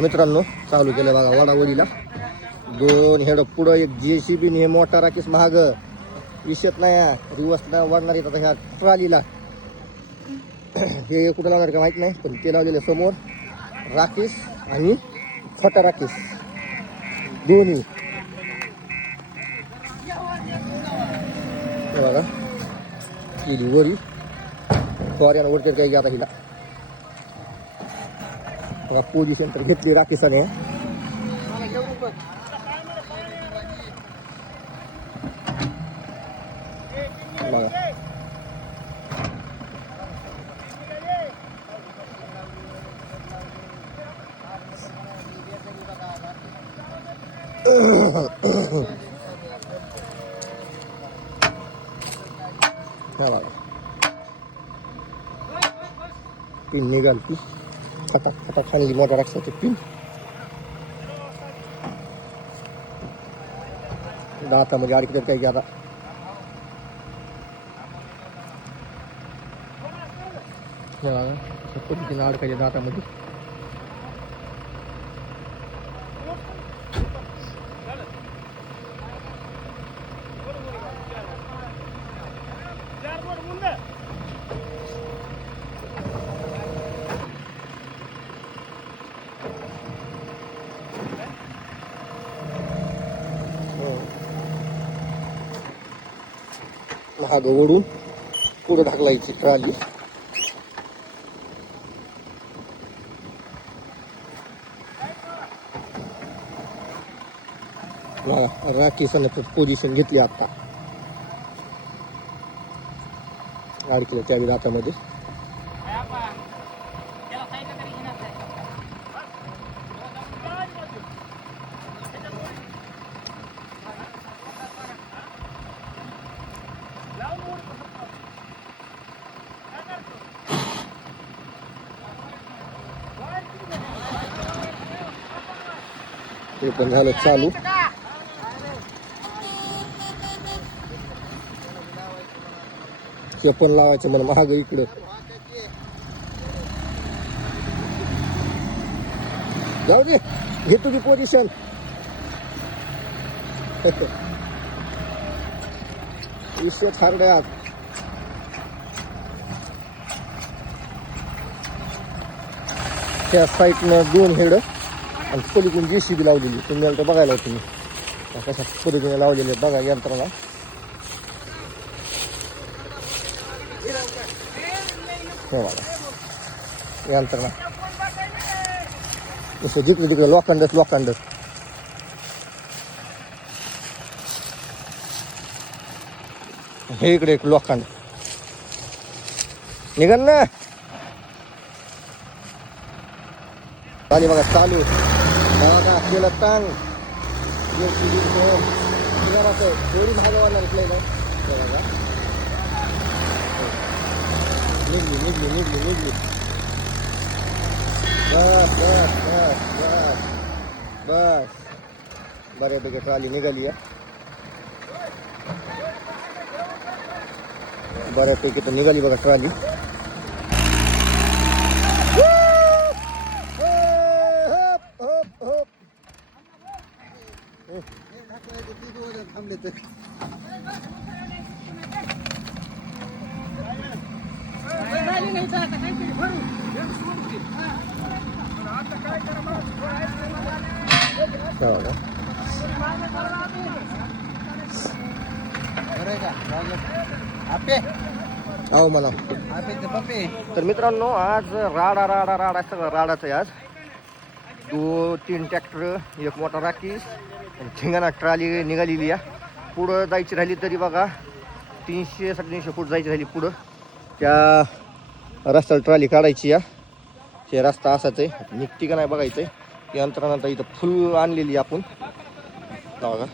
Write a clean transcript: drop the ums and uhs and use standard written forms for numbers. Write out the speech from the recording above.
मित्रांनो चालू केलं बघा वडावडीला 2 हेड पुढं एक JCB ने मोठा राखीस महाग विषयत नाही रिवर्सला वाढणार येतात ह्या ट्रॉलीला. हे कुठं लावणार का माहीत नाही पण ते लावलेलं समोर राखीस आणि छोटा राखीस दोन्ही बघा केली वरी फॉर्यानं वरती काही आता हिला बघा पोझिशन तर घेतली राखीसाने. बघा पिन निघालती खटाक खटाक खाली मोठा राखसाची पिन दातामध्ये अडकत काही आता पद्धतीने अडकायच्या दातामध्ये. महाग ओढून पुढे ढकलायची ट्रॉली. राखीसाने पोझिशन घेतली आता अडकलं त्या दातामध्ये. ते पण झालं चालू. हे पण लावायचं मला महाग इकडं. जाऊ दे घे तुझी पोझिशन. विषय हारड्यात त्या साईडनं 2 हेड आणि पलीकडून JCB लावलेली. तुम्ही तर बघायला होती मी कशा पद्धतीने लावलेले बघा यंत्रणा. हे बघा यंत्रणा जसं जिकडे तिकडे लोखंड हे इकडे एक लोखंड निघन ना. चालू बघा चालू बघा केलं टांग थोडी भागवायला बघा निघली. बस बऱ्यापैकी ट्रॉली निघाली आहे. बऱ्यापैकी तर निघाली बघा ट्रॉली. हो मला तर मित्रांनो आज राडा सगळं राडाच आहे. आज 2-3 ट्रॅक्टर एक मोठा राखीस ठिंगाणा ट्रॉली निघालेली आहे. पुढं जायची राहिली तरी बघा 300-350 फूट जायची राहिली पुढं. त्या रस्त्याला ट्रॉली काढायची आहे. हे रस्ता असाच आहे निघती का नाही बघायचं आहे. यंत्रणा तर इथं फुल आणलेली आपण बघा.